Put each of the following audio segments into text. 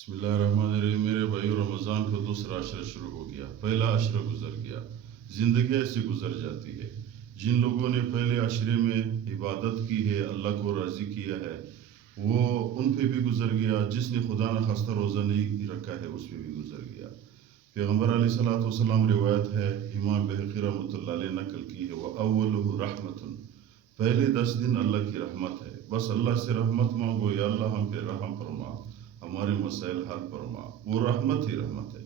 بسم اللہ الرحمن الرحیم۔ میرے بھائیو، رمضان کا دوسرا عشرہ شروع ہو گیا، پہلا عشرہ گزر گیا۔ زندگی ایسے گزر جاتی ہے۔ جن لوگوں نے پہلے عشرے میں عبادت کی ہے، اللہ کو راضی کیا ہے، وہ ان پہ بھی گزر گیا۔ جس نے خدا نخواستہ روزہ نہیں رکھا ہے، اس پہ بھی گزر گیا۔ پیغمبر علیہ الصلوۃ والسلام روایت ہے، امام بہقی رحمۃ اللہ علیہ نقل کی ہے، وَأَوَّلُهُ رَحْمَةٌ، پہلے 10 دن اللہ کی رحمت ہے۔ بس اللہ سے رحمت مانگو، یا اللہ ہم پہ رحم فرما، ہمارے مسائل حل فرما، وہ رحمت ہی رحمت ہے۔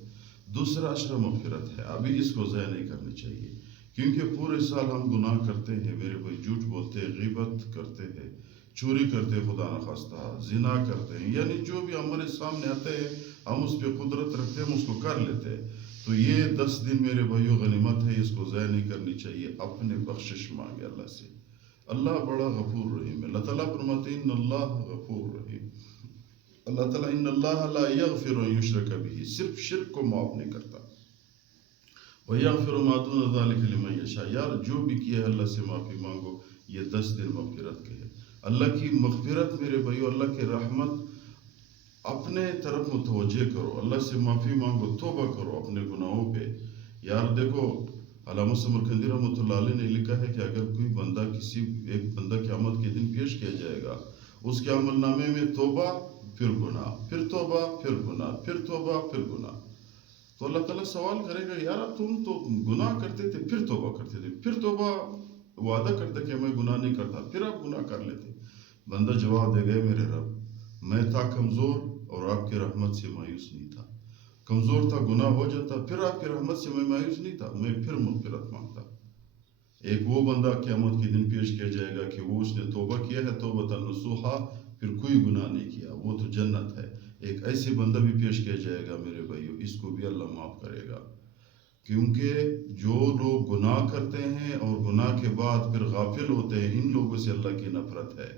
دوسرا عشرہ مغفرت ہے، ابھی اس کو ضائع نہیں کرنی چاہیے، کیونکہ پورے سال ہم گناہ کرتے ہیں میرے بھائی، جھوٹ بولتے ہیں، غیبت کرتے ہیں، چوری کرتے ہیں، خدا نخواستہ زنا کرتے ہیں، یعنی جو بھی ہمارے سامنے آتے ہیں ہم اس پہ قدرت رکھتے ہیں، ہم اس کو کر لیتے ہیں۔ تو یہ 10 دن میرے بھائیو غنیمت ہے، اس کو ضائع نہیں کرنی چاہیے۔ اپنے بخشش مانگے اللہ سے، اللہ بڑا غفور رحیم ہے۔ اللہ تعالیٰ فرماتے ہیں ان اللہ غفور رحیم، اللہ تعالیٰ ان اللہ لا یغفر ان یشرک بہ، صرف شرک کو معاف نہیں کرتا، ویغفر ما دون ذلک لمن یشاء، یار جو بھی کیا ہے اللہ سے معافی مانگو۔ یہ 10 دن مغفرت کے ہے، اللہ کی مغفرت میرے بھائیو، اللہ کی رحمت اپنے طرف متوجہ کرو، اللہ سے معافی مانگو، توبہ کرو اپنے گناہوں پہ۔ یار دیکھو، علامہ سمرقندی رحمۃ اللہ علیہ نے لکھا ہے کہ اگر کوئی بندہ ایک بندہ قیامت کے دن پیش کیا جائے گا، اس کے عمل نامے میں توبہ پھر گناہ، پھر توبہ پھر گناہ، پھر توبہ پھر گناہ، تو اللہ تعالیٰ سوال کرے گا، یار تم تو گناہ کرتے تھے، پھر توبہ کرتے تھے، پھر توبہ وعدہ کرتے کہ میں گناہ نہیں کرتا، پھر آپ گناہ کر لیتے۔ بندہ جواب دے گئے، میرے رب میں تھا کمزور اور آپ کی رحمت سے مایوس نہیں تھا، کمزور تھا، گناہ ہو جاتا، پھر آپ کی رحمت سے میں مایوس نہیں تھا، میں پھر مغفرت مانگتا۔ ایک وہ بندہ قیامت کے دن پیش کیا جائے گا کہ وہ اس نے توبہ کیا ہے، توبۃ نصوحا، پھر کوئی گناہ نہیں کیا، وہ تو جنت ہے۔ ایک ایسے بندہ بھی پیش کیا جائے گا میرے بھائیو، اس کو بھی اللہ معاف کرے گا، کیونکہ جو لوگ گناہ کرتے ہیں اور گناہ کے بعد پھر غافل ہوتے ہیں، ان لوگوں سے اللہ کی نفرت ہے،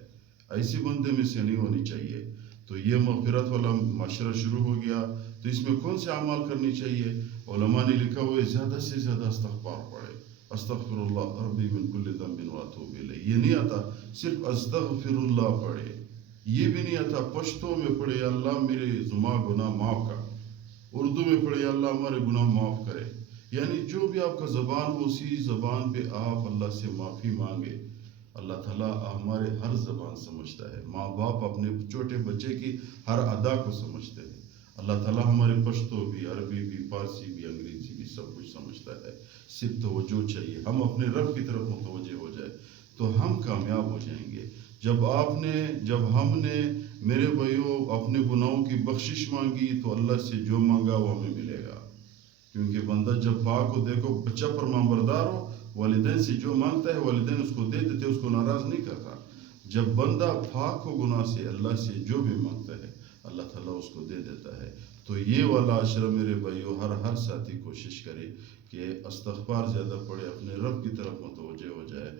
ایسے بندے میں سے نہیں ہونی چاہیے۔ تو یہ مغفرت والا معاشرہ شروع ہو گیا، تو اس میں کون سے اعمال کرنی چاہیے؟ علماء نے لکھا ہوا ہے زیادہ سے زیادہ استغفار پڑھے، استغفر اللہ ربی من کل ذنب واتوب الیہ۔ یہ نہیں آتا صرف استغفر اللہ پڑھے، یہ بھی نہیں آتا پشتو میں پڑھے، یا اللہ میرے گناہ معاف کر، اردو میں پڑھے، یا اللہ ہمارے گناہ معاف کرے۔ یعنی جو بھی آپ کا زبان ہو، اسی زبان پہ آپ اللہ سے معافی مانگے۔ اللہ تعالیٰ ہمارے ہر زبان سمجھتا ہے، ماں باپ اپنے چھوٹے بچے کی ہر ادا کو سمجھتے ہیں۔ اللہ تعالیٰ ہمارے پشتو بھی، عربی بھی، فارسی بھی، انگریزی بھی سب کچھ سمجھتا ہے۔ صرف توجہ چاہیے، ہم اپنے رب کی طرف متوجہ ہو جائے تو ہم کامیاب ہو جائیں گے۔ جب ہم نے میرے بھائیوں اپنے گناہوں کی بخشش مانگی تو اللہ سے جو مانگا وہ ہمیں ملے گا، کیونکہ بندہ جب پاک ہو، دیکھو بچہ فرمان بردار ہو، والدین سے جو مانگتا ہے والدین اس کو دے دیتے، اس کو ناراض نہیں کرتا۔ جب بندہ پاک ہو گناہ سے، اللہ سے جو بھی مانگتا ہے اللہ تعالیٰ اس کو دے دیتا ہے۔ تو یہ والا عشرہ میرے بھائیو، ہر ساتھی کوشش کرے کہ استغفار زیادہ پڑھے، اپنے رب کی طرف متوجہ ہو جائے۔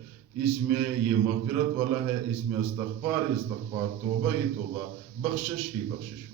اس میں یہ مغفرت والا ہے، اس میں استغفار ہی استغفار، توبہ ہی توبہ، بخشش ہی بخشش۔